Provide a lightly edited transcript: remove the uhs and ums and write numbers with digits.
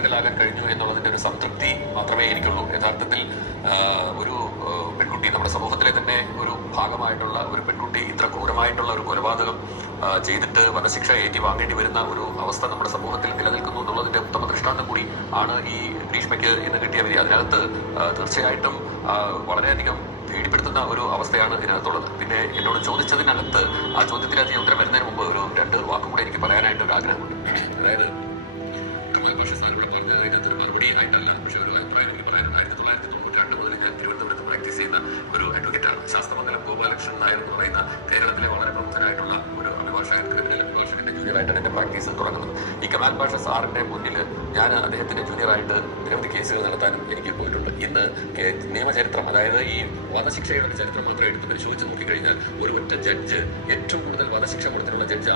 സെറ്റിലാകാൻ കഴിഞ്ഞു എന്നുള്ളതിന്റെ ഒരു സംതൃപ്തി മാത്രമേ എനിക്കുള്ളൂ. യഥാർത്ഥത്തിൽ ഒരു പെൺകുട്ടി, നമ്മുടെ സമൂഹത്തിലെ തന്നെ ഒരു ഭാഗമായിട്ടുള്ള ഒരു പെൺകുട്ടി ഇത്ര ക്രൂരമായിട്ടുള്ള ഒരു കൊലപാതകം ചെയ്തിട്ട് വധശിക്ഷ ഏറ്റുവാങ്ങേണ്ടി വരുന്ന ഒരു അവസ്ഥ നമ്മുടെ സമൂഹത്തിൽ നിലനിൽക്കുന്നു എന്നുള്ളതിന്റെ ഉത്തമ ദൃഷ്ടാന്തം കൂടി ആണ് ഈ ഗ്രീഷ്മയ്ക്ക് ഇന്ന് കിട്ടിയ വിധി. അതിനകത്ത് തീർച്ചയായിട്ടും വളരെയധികം പേടിപ്പെടുത്തുന്ന ഒരു അവസ്ഥയാണ് ഇതിനകത്തുള്ളത്. പിന്നെ എന്നോട് ചോദിച്ചതിനകത്ത് ആ ചോദ്യത്തിനകത്ത് ഉത്തരം വരുന്നതിന് മുമ്പ് ഒരു 2 വാക്കും കൂടെ എനിക്ക് പറയാനായിട്ട് ഒരു ആഗ്രഹമുണ്ട്. അതായത് അതിനകത്തൊരു മറുപടി ആയിട്ടല്ല, പക്ഷെ ഒരു അഭിപ്രായം കൂടി പറയാൻ 1992 മുതൽ ഞാൻ തിരുവനന്തപുരത്ത് പ്രാക്ടീസ് ചെയ്യുന്ന ഒരു അഡ്വക്കേറ്റാണ്. ശാസ്ത്രമംഗലം ഗോപാലകൃഷ്ണൻ നായർ എന്ന് പറയുന്ന കേരളത്തിലെ വളരെ പ്രമുഖനായിട്ടുള്ള ഒരു അഭിഭാഷകന്റെ ജൂനിയറായിട്ടാണ് എന്റെ പ്രാക്ടീസ് തുടങ്ങുന്നത്. ഈ കമാൽ പാഷ സാറിന്റെ മുന്നിൽ ഞാൻ അദ്ദേഹത്തിന്റെ ജൂനിയറായിട്ട് നിരവധി കേസുകൾ നടത്താനും എനിക്ക് പോയിട്ടുണ്ട്. ഇന്ന് നിയമചരിത്രം, അതായത് ഈ വധശിക്ഷയുടെ ചരിത്രം മാത്രം എടുത്ത് പരിശോധിച്ച് നോക്കിക്കഴിഞ്ഞാൽ ഒരു ഒറ്റ ജഡ്ജ് ഏറ്റവും കൂടുതൽ വധശിക്ഷ കൊടുത്തിട്ടുള്ള ജഡ്ജ്